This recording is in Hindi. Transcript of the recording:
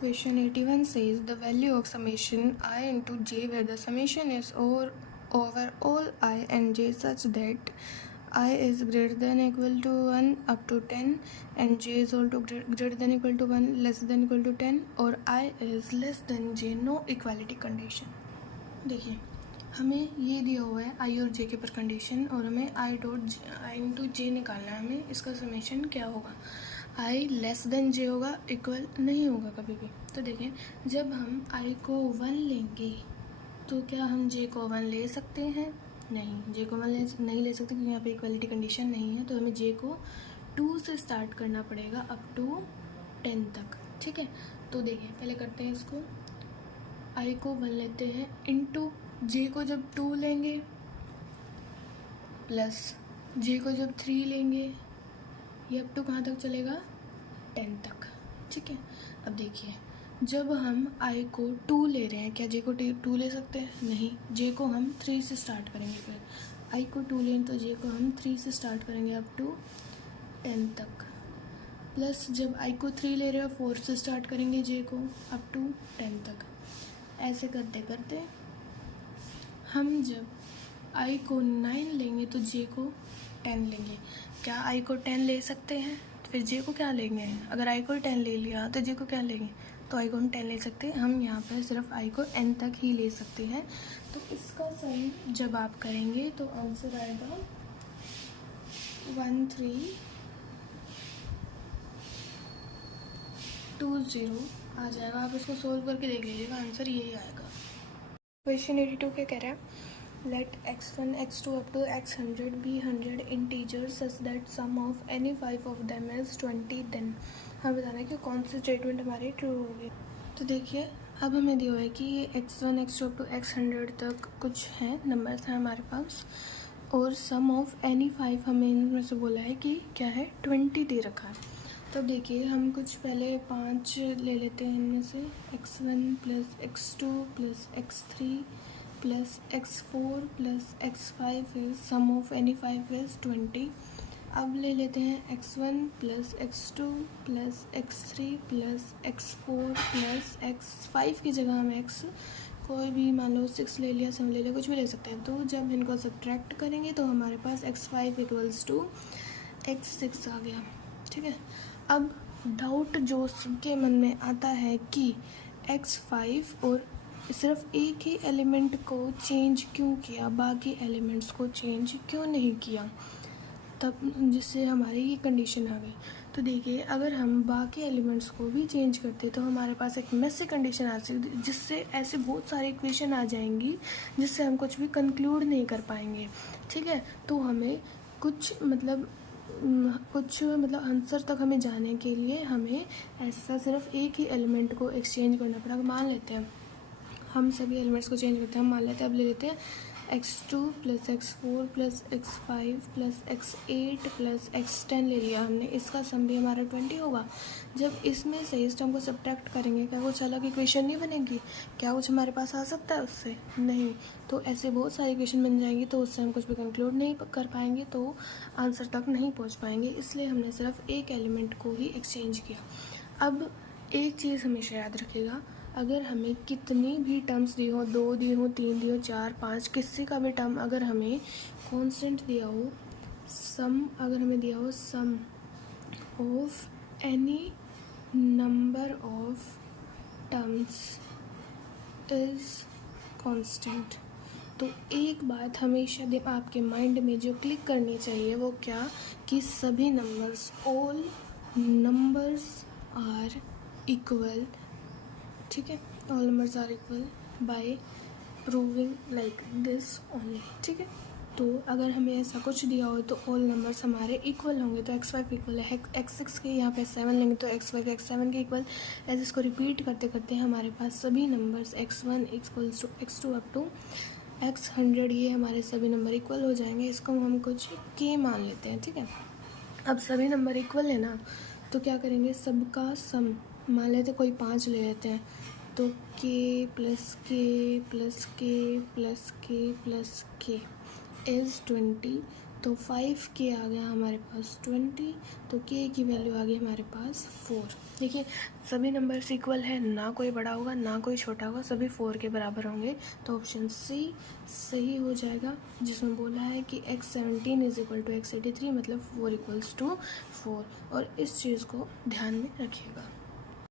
Question 81 says the value of summation I into j where the summation is over all I and j such that I is greater than equal to 1 up to 10 and j is also greater than equal to 1 less than equal to 10 और I is less than j, no equality condition। देखिए हमें ये दिया हुआ है आई और जे के पर कंडीशन और हमें आई इंटू जे निकालना है। हमें इसका समेशन क्या होगा, आई लेस देन जे होगा, इक्वल नहीं होगा कभी भी। तो देखिए जब हम आई को 1 लेंगे तो क्या हम जे को 1 ले सकते हैं? नहीं, जे को 1 नहीं ले सकते क्योंकि यहाँ पे इक्वलिटी कंडीशन नहीं है। तो हमें जे को 2 से स्टार्ट करना पड़ेगा अप टू 10 तक। ठीक है, तो देखिए पहले करते हैं इसको। आई को 1 लेते हैं इंटू जे को जब 2 लेंगे प्लस जे को जब 3 लेंगे, ये अप टू कहाँ तक चलेगा? 10 तक। ठीक है, अब देखिए जब हम आई को 2 ले रहे हैं, क्या जे को 2 ले सकते हैं? नहीं, जे को हम 3 से स्टार्ट करेंगे। फिर आई को 2 लें तो जे को हम 3 से स्टार्ट करेंगे अप टू 10 तक, प्लस जब आई को 3 ले रहे हो 4 से स्टार्ट करेंगे जे को अप टू 10 तक। ऐसे करते करते हम जब आई को 9 लेंगे तो जे को 10 लेंगे। क्या आई को 10 ले सकते हैं? फिर जे को क्या लेंगे? अगर आई को 10 ले लिया तो जे को क्या लेंगे? तो आई को हम 10 ले सकते हैं। हम यहाँ पर सिर्फ आई को n तक ही ले सकते हैं। तो इसका सम जब आप करेंगे तो आंसर आएगा 1320 आ जाएगा। आप इसको सोल्व करके देख लीजिएगा, आंसर यही आएगा। क्वेश्चन 82 क्या कह रहा है, late x1 x2 up to x100 be 100 integers such that sum of any 5 of them is 20, then हमें बताना है कि कौन सी स्टेटमेंट हमारी ट्रू होगी। तो देखिए अब हमें दिया हुआ है कि ये x1 x2 up to x100 तक कुछ हैं नंबर्स हैं हमारे पास और सम ऑफ एनी 5 हमें इनमें से बोला है कि क्या है, 20 दे रखा है। तब देखिए हम कुछ पहले 5 ले लेते हैं इनमें से, x1 plus x2 plus x3 plus x4 plus x5 is sum of any 5 is 20। अब ले लेते हैं x1 plus x2 plus x3 plus x4 plus x5 की जगह हम x कोई भी मान लो 6 ले लिया, 7 ले लिया, कुछ भी ले सकते हैं। तो जब इनको सब्ट्रैक्ट करेंगे तो हमारे पास x5 इक्वल्स टू x6 आ गया। ठीक है, अब डाउट जो सबके मन में आता है कि x5 और सिर्फ एक ही एलिमेंट को चेंज क्यों किया, बाकी एलिमेंट्स को चेंज क्यों नहीं किया, तब जिससे हमारी ये कंडीशन आ गई। तो देखिए अगर हम बाकी एलिमेंट्स को भी चेंज करते तो हमारे पास एक मेसी कंडीशन आ सकती, जिससे ऐसे बहुत सारे इक्वेशन आ जाएंगी जिससे हम कुछ भी कंक्लूड नहीं कर पाएंगे। ठीक है, तो हमें कुछ मतलब आंसर तक हमें जाने के लिए हमें ऐसा सिर्फ एक ही एलिमेंट को एक्सचेंज करना पड़ेगा। मान लेते हैं हम सभी एलिमेंट्स को चेंज करते हैं। हम मान लेते हैं अब ले लेते हैं x2 plus x4 plus x5 plus x8 plus x10 ले लिया हमने। इसका सम भी हमारा 20 होगा। जब इसमें से इस टर्म को सब्ट्रैक्ट करेंगे क्या कुछ अलग इक्वेशन नहीं बनेगी? क्या कुछ हमारे पास आ सकता है उससे? नहीं। तो ऐसे बहुत सारी इक्वेशन बन जाएंगी तो उससे हम कुछ भी कंक्लूड नहीं कर पाएंगे, तो आंसर तक नहीं पहुँच पाएंगे। इसलिए हमने सिर्फ एक एलिमेंट को ही एक्सचेंज किया। अब एक चीज़ हमेशा याद रखिएगा, अगर हमें कितनी भी टर्म्स दी हो, 2 दी हो, 3 दी हो, 4 5 किसी का भी टर्म अगर हमें कांस्टेंट दिया हो, सम अगर हमें दिया हो sum of any number of terms is constant, तो एक बात हमेशा आपके माइंड में जो क्लिक करनी चाहिए वो क्या, कि सभी numbers, all numbers are equal. ठीक है, all numbers are equal by proving like this only. ठीक है, तो अगर हमें ऐसा कुछ दिया हो तो ऑल नंबर्स हमारे इक्वल होंगे। तो x5 इक्वल है x6 के, यहाँ पे 7 लेंगे तो x5 x7 के इक्वल। ऐसे इसको रिपीट करते करते हमारे पास सभी numbers x1 equals to x2 up to x100 ये हमारे सभी नंबर इक्वल हो जाएंगे। इसको हम कुछ k मान लेते हैं। ठीक है, अब सभी नंबर इक्वल है ना, तो क्या करेंगे, सबका सम मान लेते कोई 5 ले लेते हैं, तो k प्लस के प्लस के प्लस के प्लस के इज़ 20। तो 5 के आ गया हमारे पास 20, तो के की वैल्यू आ गई हमारे पास 4। देखिए सभी नंबर्स इक्वल है, ना कोई बड़ा होगा ना कोई छोटा होगा, सभी 4 के बराबर होंगे। तो ऑप्शन सी सही हो जाएगा, जिसमें बोला है कि x17 = x83, मतलब 4 = 4। और इस चीज़ को ध्यान में रखिएगा।